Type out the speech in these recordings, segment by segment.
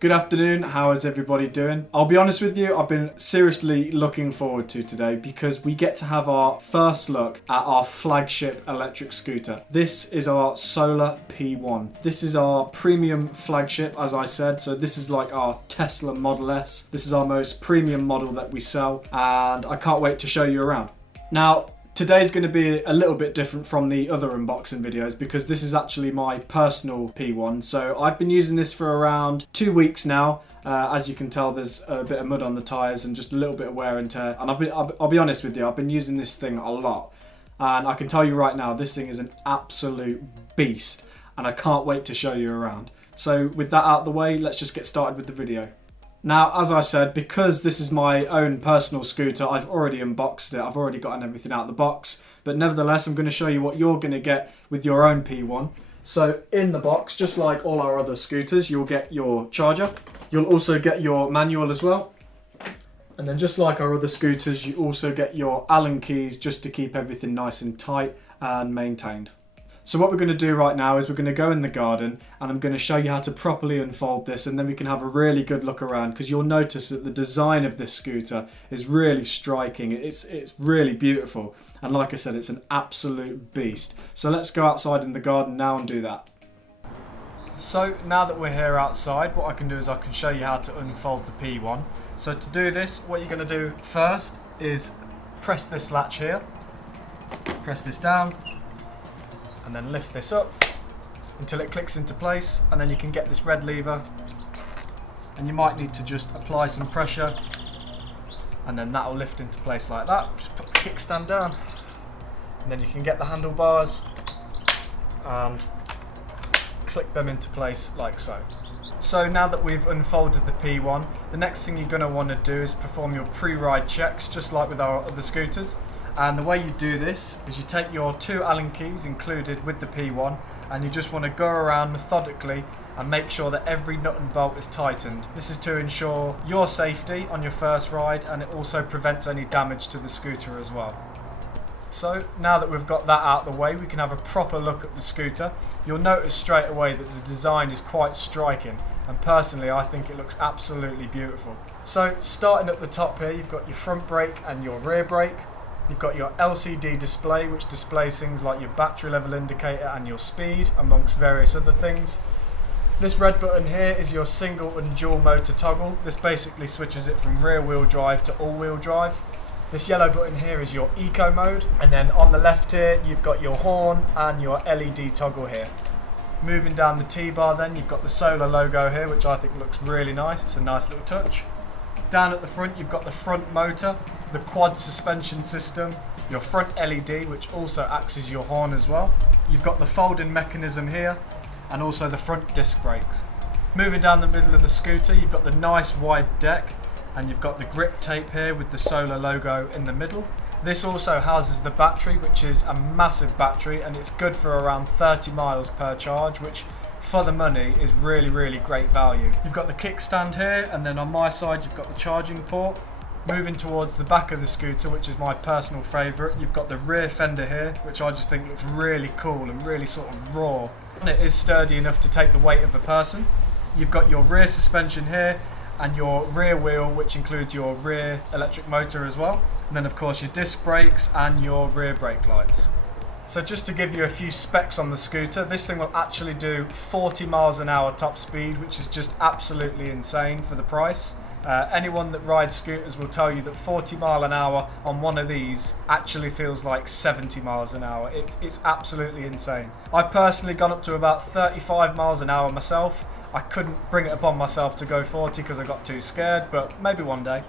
Good afternoon, how is everybody doing? I'll be honest with you, I've been seriously looking forward to today because we get to have our first look at our flagship electric scooter. This is our Solar P1. This is our premium flagship, as I said, so this is like our Tesla Model S. This is our most premium model that we sell, and I can't wait to show you around. Now, today's going to be a little bit different from the other unboxing videos because this is actually my personal P1. So I've been using this for around 2 weeks now. As you can tell, there's a bit of mud on the tyres and just a little bit of wear and tear. And I'll be honest with you, I've been using this thing a lot. And I can tell you right now, this thing is an absolute beast. And I can't wait to show you around. So with that out of the way, let's just get started with the video. Now, as I said, because this is my own personal scooter, I've already unboxed it. I've already gotten everything out of the box. But nevertheless, I'm going to show you what you're going to get with your own P1. So in the box, just like all our other scooters, you'll get your charger. You'll also get your manual as well. And then just like our other scooters, you also get your Allen keys just to keep everything nice and tight and maintained. So what we're going to do right now is we're going to go in the garden and I'm going to show you how to properly unfold this, and then we can have a really good look around because you'll notice that the design of this scooter is really striking. It's really beautiful, and like I said, it's an absolute beast. So let's go outside in the garden now and do that. So now that we're here outside, what I can do is I can show you how to unfold the P1. So to do this, what you're going to do first is press this latch here, press this down, and then lift this up until it clicks into place, and then you can get this red lever and you might need to just apply some pressure and then that'll lift into place like that. Just put the kickstand down and then you can get the handlebars and click them into place like so. So now that we've unfolded the P1, the next thing you're going to want to do is perform your pre-ride checks, just like with our other scooters. And the way you do this is you take your 2 Allen keys included with the P1 and you just want to go around methodically and make sure that every nut and bolt is tightened. This is to ensure your safety on your first ride, and it also prevents any damage to the scooter as well. So now that we've got that out of the way, we can have a proper look at the scooter. You'll notice straight away that the design is quite striking, and personally I think it looks absolutely beautiful. So starting at the top here, you've got your front brake and your rear brake. You've got your LCD display, which displays things like your battery level indicator and your speed, amongst various other things. This red button here is your single and dual motor toggle. This basically switches it from rear wheel drive to all wheel drive. This yellow button here is your eco mode, and then on the left here you've got your horn and your LED toggle here. Moving down the T-bar then, you've got the Solar logo here, which I think looks really nice. It's a nice little touch. Down at the front you've got the front motor, the quad suspension system, your front LED, which also acts as your horn as well. You've got the folding mechanism here and also the front disc brakes. Moving down the middle of the scooter, you've got the nice wide deck and you've got the grip tape here with the Solar logo in the middle. This also houses the battery, which is a massive battery, and it's good for around 30 miles per charge, which for the money is really great value. You've got the kickstand here, and then on my side you've got the charging port. Moving towards the back of the scooter, which is my personal favourite, you've got the rear fender here, which I just think looks really cool and really sort of raw. And it is sturdy enough to take the weight of a person. You've got your rear suspension here and your rear wheel, which includes your rear electric motor as well. And then of course your disc brakes and your rear brake lights. So just to give you a few specs on the scooter, this thing will actually do 40 miles an hour top speed, which is just absolutely insane for the price. Anyone that rides scooters will tell you that 40 mile an hour on one of these actually feels like 70 miles an hour. It's absolutely insane. I've personally gone up to about 35 miles an hour myself. I couldn't bring it upon myself to go 40 because I got too scared, but maybe one day.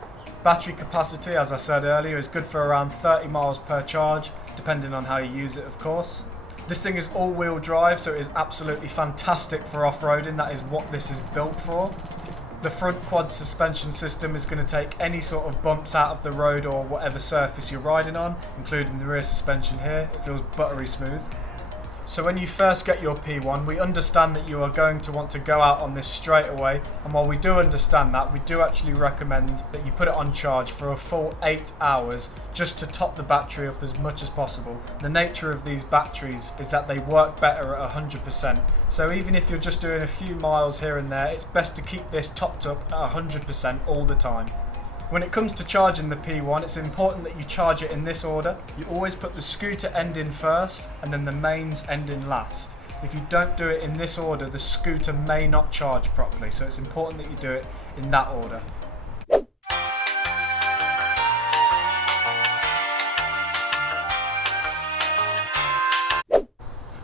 Battery capacity, as I said earlier, is good for around 30 miles per charge, depending on how you use it, of course. This thing is all-wheel drive, so it is absolutely fantastic for off-roading. That is what this is built for. The front quad suspension system is going to take any sort of bumps out of the road or whatever surface you're riding on, including the rear suspension here. It feels buttery smooth. So when you first get your P1, we understand that you are going to want to go out on this straight away, and while we do understand that, we do actually recommend that you put it on charge for a full 8 hours just to top the battery up as much as possible. The nature of these batteries is that they work better at 100%, so even if you're just doing a few miles here and there, it's best to keep this topped up at 100% all the time. When it comes to charging the P1, it's important that you charge it in this order. You always put the scooter end in first and then the mains end in last. If you don't do it in this order, the scooter may not charge properly, so it's important that you do it in that order.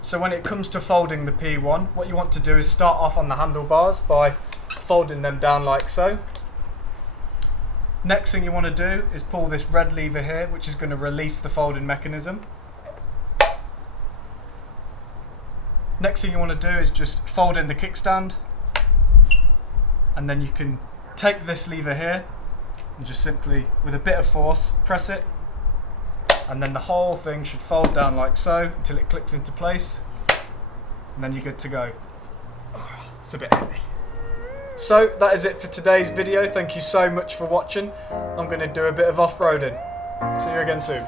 So when it comes to folding the P1, what you want to do is start off on the handlebars by folding them down like so. Next thing you want to do is pull this red lever here, which is going to release the folding mechanism. Next thing you want to do is just fold in the kickstand, and then you can take this lever here and just simply, with a bit of force, press it, and then the whole thing should fold down like so until it clicks into place, and then you're good to go. It's a bit heavy. So that is it for today's video. Thank you so much for watching. I'm going to do a bit of off-roading. See you again soon.